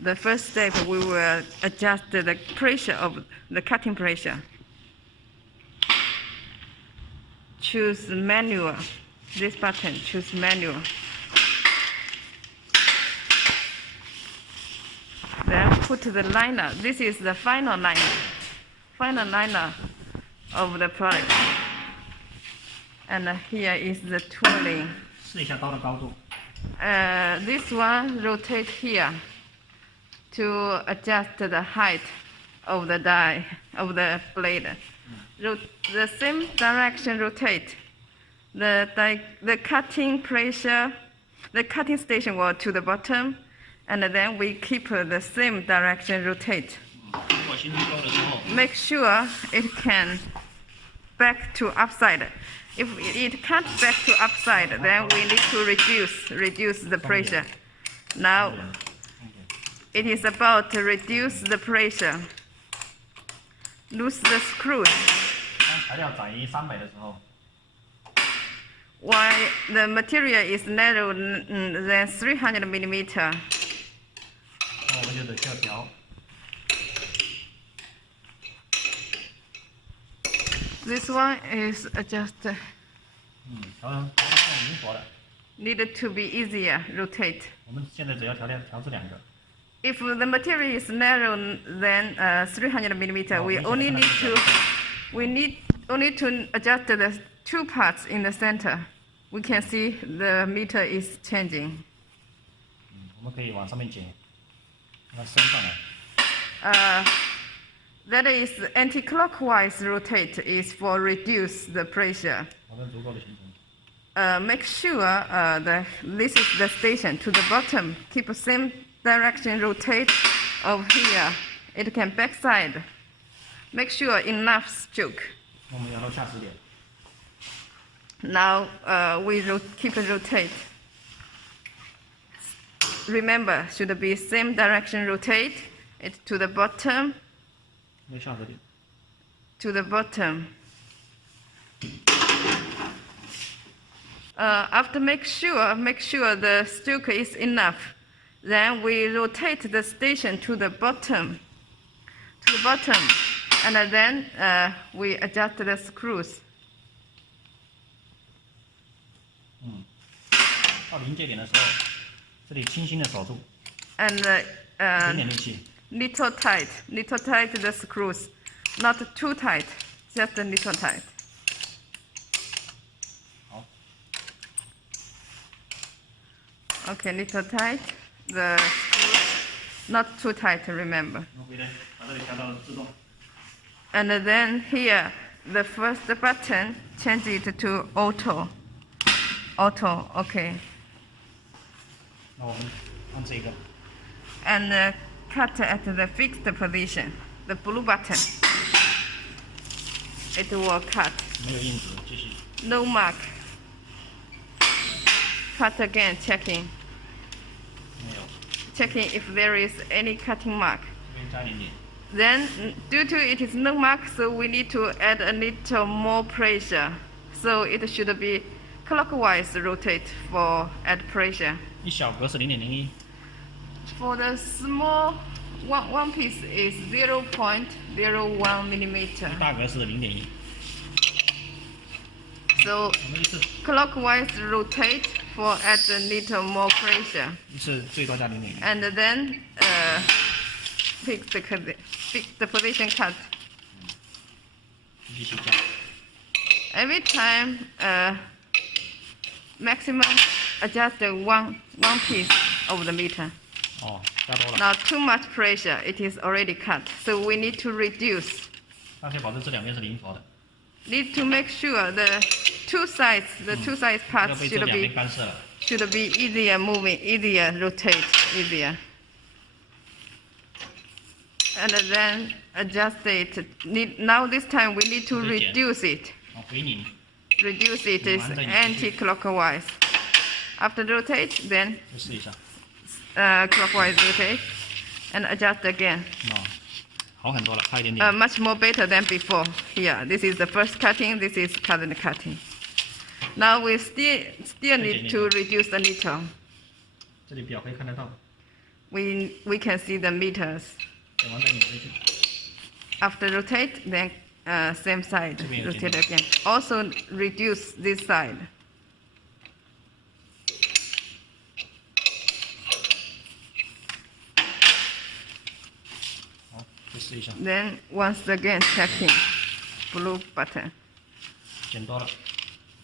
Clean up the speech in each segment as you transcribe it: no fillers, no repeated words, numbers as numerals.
The first step, we will adjust the pressure of the cutting pressure. Choose manual. This button, choose manual. Then put the liner. This is the final liner of the product. And here is the tooling. 试一下刀的高度。This one rotate here to adjust the height of the die of the blade. The same direction rotate. The cutting pressure, the cutting station will to the bottom, and then we keep the same direction rotate. Make sure it can back to upside. If it can't back to upside, then we need to reduce the pressure. Now, it is about to reduce the pressure. Loose the screws. 当材料窄于300的时候 While the material is narrower than 300 millimeter. 那我们就得需要调。 This one is adjusted. 调得更灵活了。 Needed to be easier, rotate. 我们现在只要调这2个。 If the material is narrower than 300 millimeter, we only need to adjust the 2 parts in the center. We can see the meter is changing. 我们可以往上面剪，让它升上来。That is anti-clockwise rotate is for reduce the pressure. 保证足够的行程。 Make sure this is the station to the bottom. Keep the same direction rotate over here. It can backside. Make sure enough stroke. 我们摇到下10点。 Now we keep it rotate. Remember, should be same direction rotate. It to the bottom. 没下10点。 To the bottom. After make sure the stroke is enough. Then we rotate the station to the bottom. And then we adjust the screws. 到临界点的时候，这里轻轻的锁住。 And 点点力气。 little tight the screws. Not too tight, just a little tight. 好。 Okay, little tight. The screws, not too tight, remember. 回来，把这里调到自动。 And then here, the first button, change it to auto. Auto, okay. 那我们按这个。 And cut at the fixed position, the blue button. It will cut. 没有印子，继续。 No mark. Cut again, checking. 没有。 Checking if there is any cutting mark. 这边加一点点。 Then, due to it is no mark, so we need to add a little more pressure. So it should be clockwise rotate for add pressure. 一小格是0.01。 For the small one piece is 0.01 millimeter. 大格是0.1。 So 我们一次 clockwise rotate for add a little more pressure. 一次最多加0.1。 And then fix the position cut. 继续加。 Every time maximum adjust one piece of the meter. 哦，加多了。 Now too much pressure, it is already cut. So we need to reduce. 但是保证这两边是灵活的。 Need to make sure the two sides parts 要被这两边 should 干涉了。 be easier moving, easier rotate, easier. And then adjust it. Now this time we need to reduce it. 往回拧。 Reduce it is anti-clockwise. After rotate, then 再试一下。 clockwise rotate and adjust again. 哦，好很多了，差一点点。 Much more better than before. Here, this is the first cutting. This is current cutting. Now we still need to reduce a little. 这里表可以看得到。we can see the meters. 点完再拧回去。 After rotate, then same side, 这边有 rotate 剪 again. Also reduce this side. 好，再试一下， Then once again checking, blue button. 剪多了，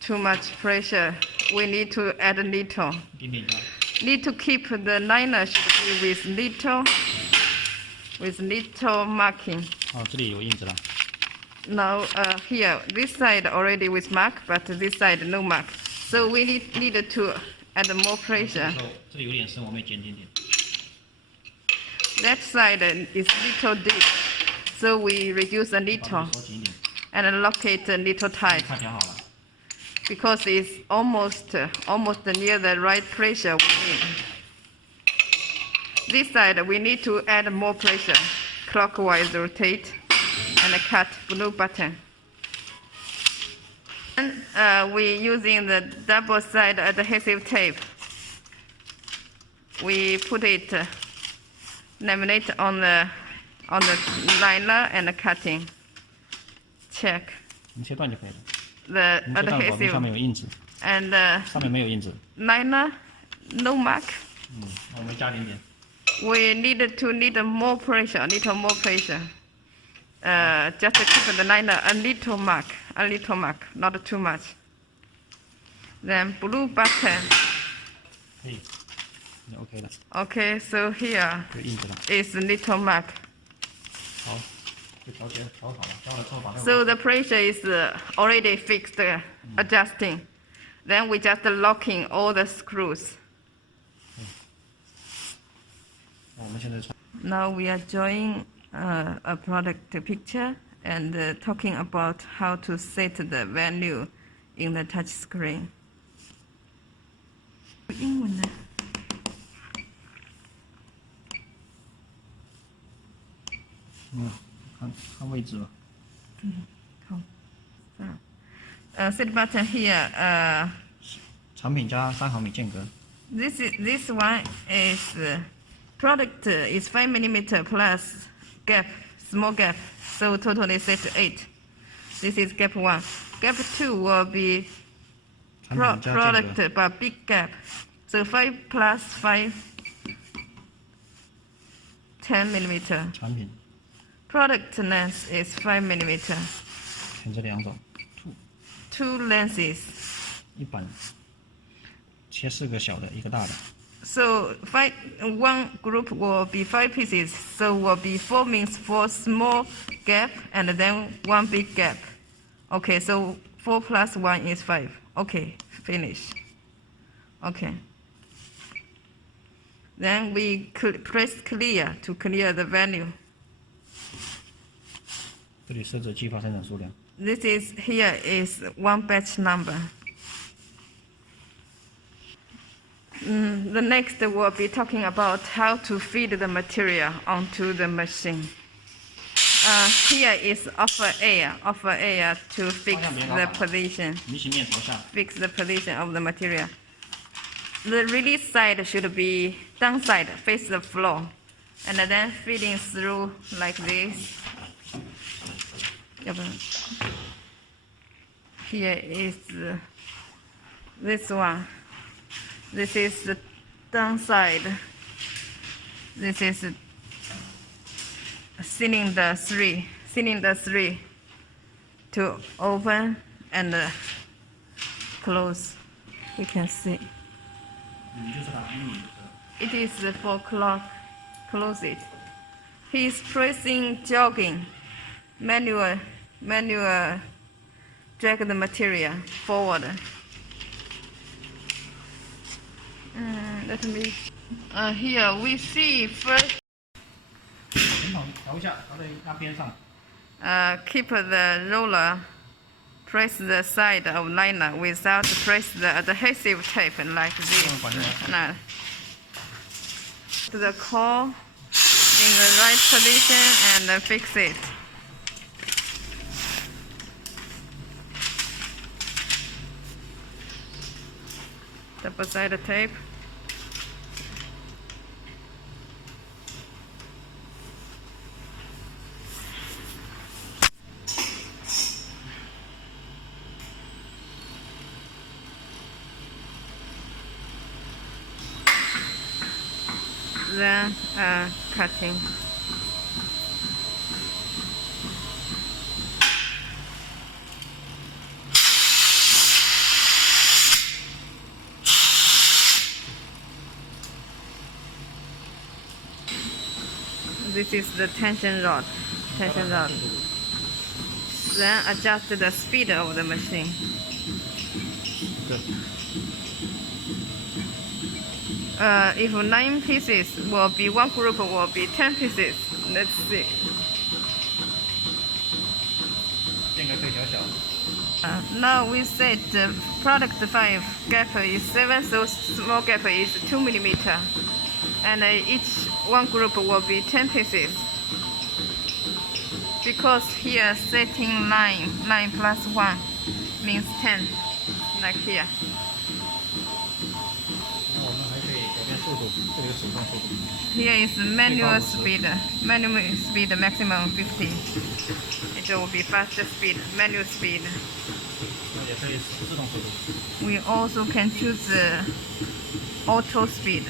Too much pressure. We need to add little. 一点点加。 Need to keep the liner should be with little marking. 哦，这里有印子了。 Now here, this side already with mark, but this side no mark. So we need to add more 这 pressure. 时候这里有点深，我们也剪点点。 That side is little deep, so we reduce a 把 little 这里收紧一点， and lock it a little tight 快调好了。 because it's almost near the right pressure we need. This side we need to add more pressure. Clockwise rotate and cut blue button. And we're using the double side adhesive tape. We put it laminate on the liner and cutting. Check 你切断就可以了。 the 你切断保证上 adhesive 面有印子， and 上面没有印子。 liner no mark. 嗯，那我们加点点。 We need more pressure, a little more pressure. Just to keep the liner a little mark, not too much. Then blue button. 可以，就 OK 了， Okay, so here 有印子了。 is little mark. 好，就调节调好了，调了之后把这个 So the pressure is already fixed, adjusting. Then we just locking all the screws. 我们现在穿。 Now we are drawing a product picture and talking about how to set the value in the touch screen. 英文呢？看位置吧。好，set button here. 产品加3毫米间隔。 This one is product is 5 millimeter plus gap, small gap. So totally set 8. This is gap 1. Gap 2 will be 产品加间 product 隔。 but big gap. So 5 plus 5, 10 millimeter. 产品 Product length is 5 millimeter. 选这两种， Two lenses. 一板切4个小的，一个大的。 So one group will be 5 pieces. So will be 4 means 4 small gap and then 1 big gap. Okay, so 4 plus 1 is 5. Okay, finish. Okay. Then we press clear to clear the value. 这里设置计划生产数量。 This is here is one batch number. The next will be talking about how to feed the material onto the machine. Here is offer air to fix the position, 离心面朝下， fix the position of the material. The release side should be downside, face the floor, and then feeding through like this. Here is this one. This is the downside. This is cylinder 3 to open and close. You can see. 你就是把1米 It is for close it. He's pressing jogging. Manual drag the material forward. Let me. Here we see first. 调一下，调在压边上。 Keep the roller. Press the side of liner without press the adhesive tape like this. Now, the core in the right position and fix it. Double sided tape. then cutting. This is the tension rod. Then adjust the speed of the machine. Good. If 9 pieces will be one group, will be 10 pieces. Let's see. 间隔可以调小。 Now we set the product 5 gap is 7, so small gap is 2 millimeter, and each one group will be 10 pieces. Because here setting 9 plus 1 means 10, like here. 那我们还可以改变速度，这个是手动速度。 Here is manual speed maximum 50. It will be faster speed, manual speed. 那也可以自动速度。 We also can choose auto speed,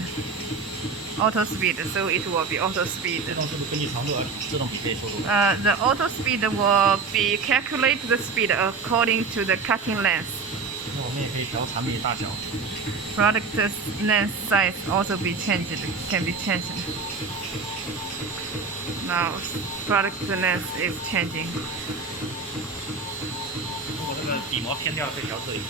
so it will be auto speed. 自动速度根据长度而自动匹配速度。 The auto speed will be calculate the speed according to the cutting length. 那我们也可以调产品大小。 Product length size also can be changed. Now product length is changing. 如果这个底膜偏掉，可以调这里。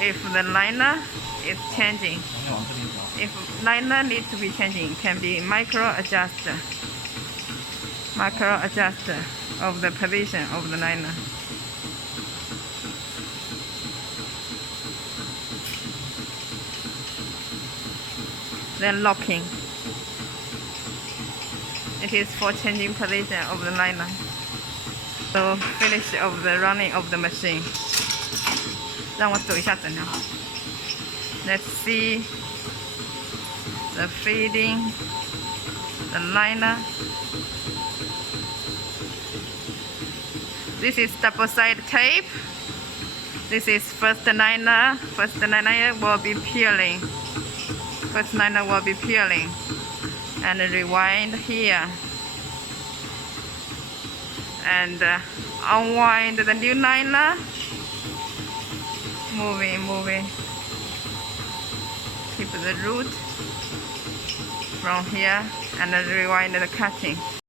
If the liner is changing, 我们要往这边调。 if liner needs to be changing, can be micro adjust of the position of the liner. Then locking. It is for changing position of the liner. So finish of the running of the machine. 让我走一下整辆。Let's see the feeding, the liner. This is double side tape. This is first liner. First liner will be peeling. First liner will be peeling. And rewind here. And unwind the new liner. Moving. Keep the root from here and rewind the cutting.